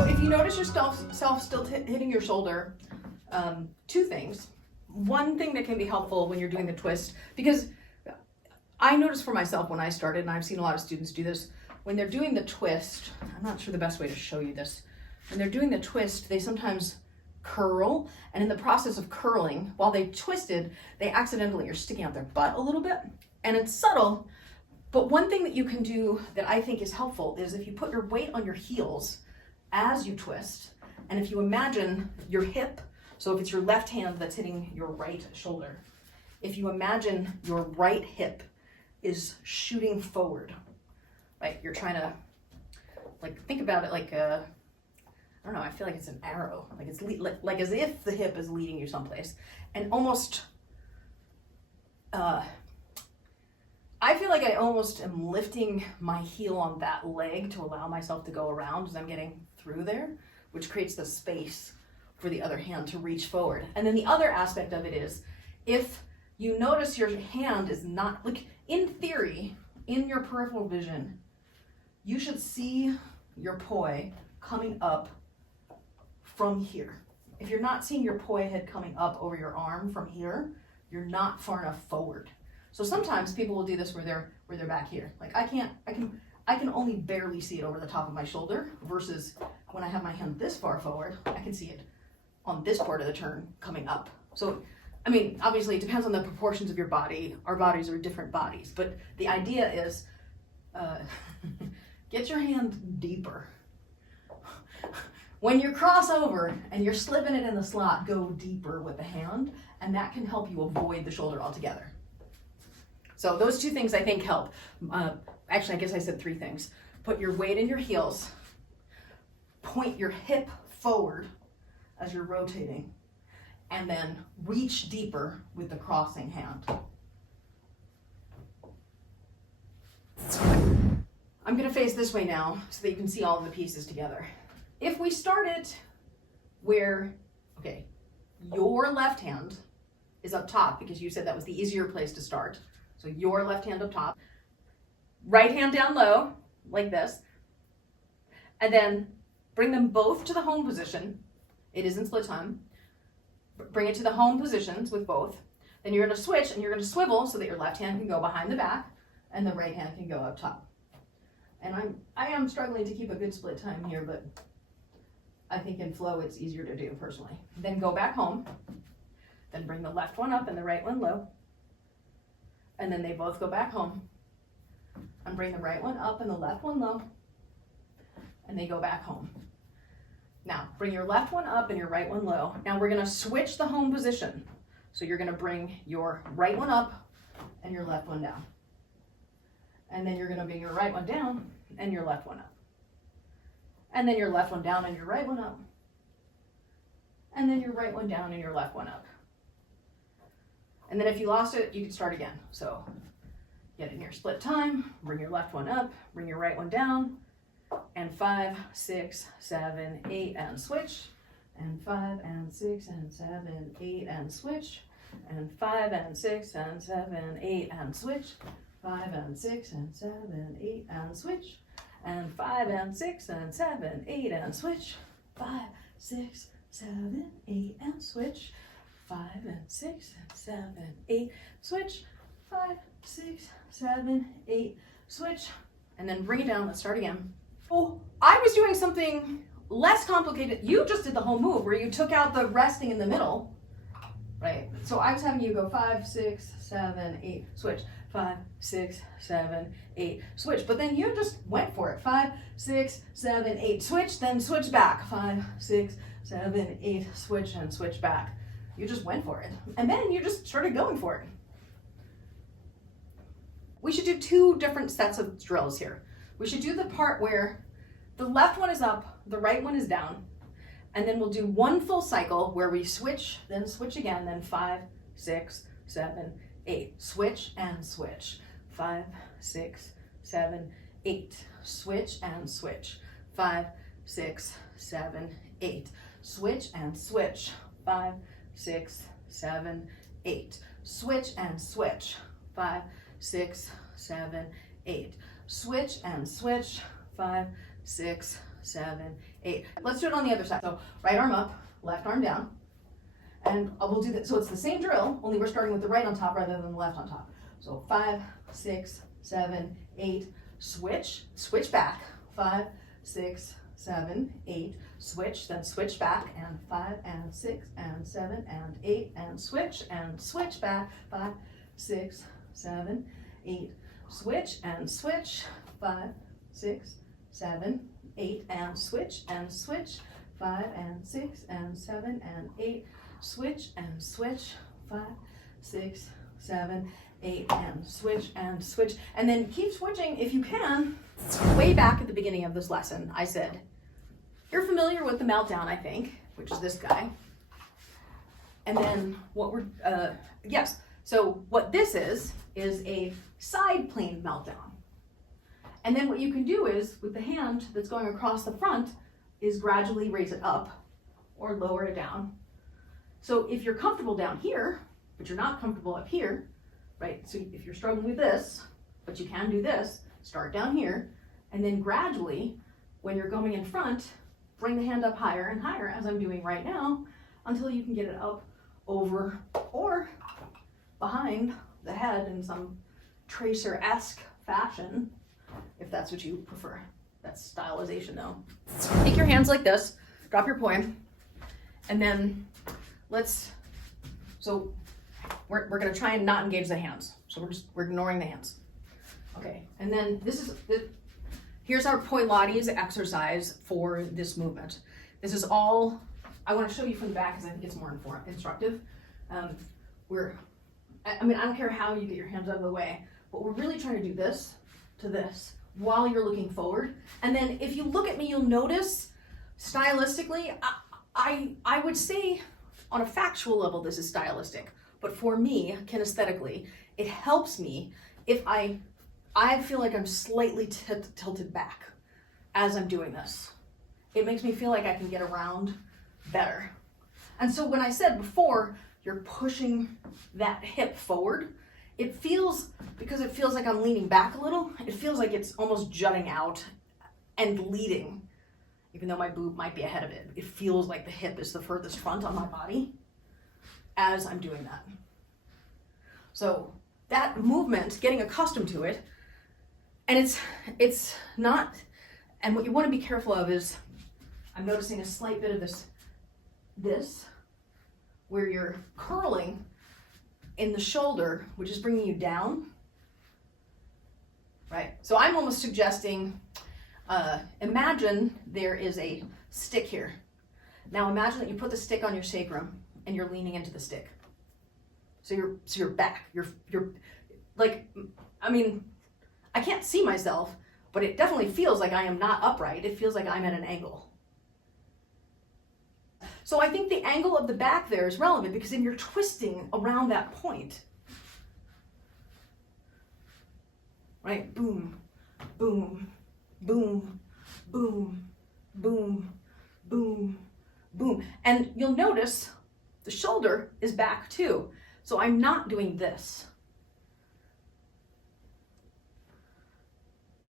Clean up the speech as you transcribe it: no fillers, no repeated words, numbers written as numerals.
So if you notice yourself still hitting your shoulder, two things. One thing that can be helpful when you're doing the twist, because I noticed for myself when I started, and I've seen a lot of students do this, when they're doing the twist, I'm not sure the best way to show you this. When they're doing the twist, they sometimes curl, and in the process of curling, while they twisted, they accidentally are sticking out their butt a little bit, and it's subtle. But one thing that you can do that I think is helpful is if you put your weight on your heels as you twist, and if you imagine your hip, so if it's your left hand that's hitting your right shoulder, if you imagine your right hip is shooting forward, right? You're trying to, like, think about it like a, I don't know, I feel like it's an arrow, like it's like as if the hip is leading you someplace, and almost, I feel like I almost am lifting my heel on that leg to allow myself to go around as I'm getting through there, which creates the space for the other hand to reach forward. And then the other aspect of it is, if you notice your hand is not, like in theory, in your peripheral vision, you should see your poi coming up from here. If you're not seeing your poi head coming up over your arm from here, you're not far enough forward. So sometimes people will do this where they're back here. Like I can only barely see it over the top of my shoulder, versus when I have my hand this far forward, I can see it on this part of the turn coming up. So, I mean, obviously it depends on the proportions of your body. Our bodies are different bodies, but the idea is get your hand deeper. When you cross over and you're slipping it in the slot, go deeper with the hand, and that can help you avoid the shoulder altogether. So those two things I think help. Actually, I guess I said three things. Put your weight in your heels, point your hip forward as you're rotating, and then reach deeper with the crossing hand. I'm gonna face this way now so that you can see all of the pieces together. If we start it where, okay, your left hand is up top, because you said that was the easier place to start. So your left hand up top, right hand down low, like this, and then bring them both to the home position. It is in split time. Bring it to the home positions with both. Then you're gonna switch and you're gonna swivel so that your left hand can go behind the back and the right hand can go up top. And I am struggling to keep a good split time here, but I think in flow it's easier to do personally. Then go back home, then bring the left one up and the right one low. And then they both go back home and bring the right one up and the left one low, and they go back home. Now bring your left one up and your right one low. Now we're gonna switch the home position. So you're gonna bring your right one up and your left one down. And then you're gonna bring your right one down and your left one up. And then your left one down and your right one up. And then your right one down and your left one up. And then if you lost it, you can start again. So get in your split time, bring your left one up, bring your right one down, and 5, 6, 7, 8, and switch, and 5 and 6 and 7, 8, and switch, and 5 and 6 and 7, 8, and switch, 5 and 6 and 7, 8, and switch, and 5 and 6 and 7, 8, and switch, 5, 6, 7, 8, and switch, 5 and 6 and 7, 8, switch, 5, 6, 7, 8, switch, and then bring it down. Let's start again. Oh, I was doing something less complicated. You just did the whole move where you took out the resting in the middle, right? So I was having you go 5, 6, 7, 8, switch, 5, 6, 7, 8, switch. But then you just went for it. 5, 6, 7, 8, switch, then switch back. 5, 6, 7, 8, switch, and switch back. You just went for it. And then you just started going for it. We should do two different sets of drills here. We should do the part where the left one is up, the right one is down, and then we'll do one full cycle where we switch, then switch again, then 5, 6, 7, 8, switch and switch, 5, 6, 7, 8, switch and switch, 5, 6, 7, 8, switch and switch, 5, 6, 7, 8, switch and switch, 5, 6, 7, 8, switch and switch, 5, 6, 7, 8. Let's do it on the other side. So right arm up, left arm down. And we'll do that. So it's the same drill, only we're starting with the right on top rather than the left on top. So 5, 6, 7, 8, switch, switch back. 5, 6, 7, 8, switch, then switch back, and 5 and 6 and 7 and 8 and switch back. 5, 6, 7, 8, switch and switch. 5, 6, 7, 8 and switch 5 and 6 and 7 and 8, switch and switch. 5, 6, 7, 8 and switch, and then keep switching if you can. Way back at the beginning of this lesson, I said, you're familiar with the Meltdown, I think, which is this guy. And then what we're, yes, so what this is a side plane Meltdown. And then what you can do is, with the hand that's going across the front, is gradually raise it up or lower it down. So if you're comfortable down here, but you're not comfortable up here, right? So if you're struggling with this, but you can do this, start down here, and then gradually, when you're going in front, bring the hand up higher and higher, as I'm doing right now, until you can get it up, over, or behind the head in some tracer-esque fashion, if that's what you prefer. That's stylization though. Take your hands like this, drop your poi, and then we're gonna try and not engage the hands. So we're ignoring the hands. Okay, and then here's our Pilates exercise for this movement. This is all, I wanna show you from the back because I think it's more instructive. I don't care how you get your hands out of the way, but we're really trying to do this to this while you're looking forward. And then if you look at me, you'll notice stylistically, I would say on a factual level, this is stylistic, but for me, kinesthetically, it helps me if I feel like I'm slightly tilted back as I'm doing this. It makes me feel like I can get around better. And so when I said before, you're pushing that hip forward, it feels, because it feels like I'm leaning back a little, it feels like it's almost jutting out and leading, even though my boob might be ahead of it. It feels like the hip is the furthest front on my body as I'm doing that. So that movement, getting accustomed to it, and it's not, and what you want to be careful of is, I'm noticing a slight bit of this, where you're curling in the shoulder, which is bringing you down, right? So I'm almost suggesting, imagine there is a stick here. Now imagine that you put the stick on your sacrum and you're leaning into the stick. So you're back, you're like, I can't see myself, but it definitely feels like I am not upright. It feels like I'm at an angle. So I think the angle of the back there is relevant because then you're twisting around that point. Right? Boom, boom, boom, boom, boom, boom, boom. And you'll notice the shoulder is back too. So I'm not doing this.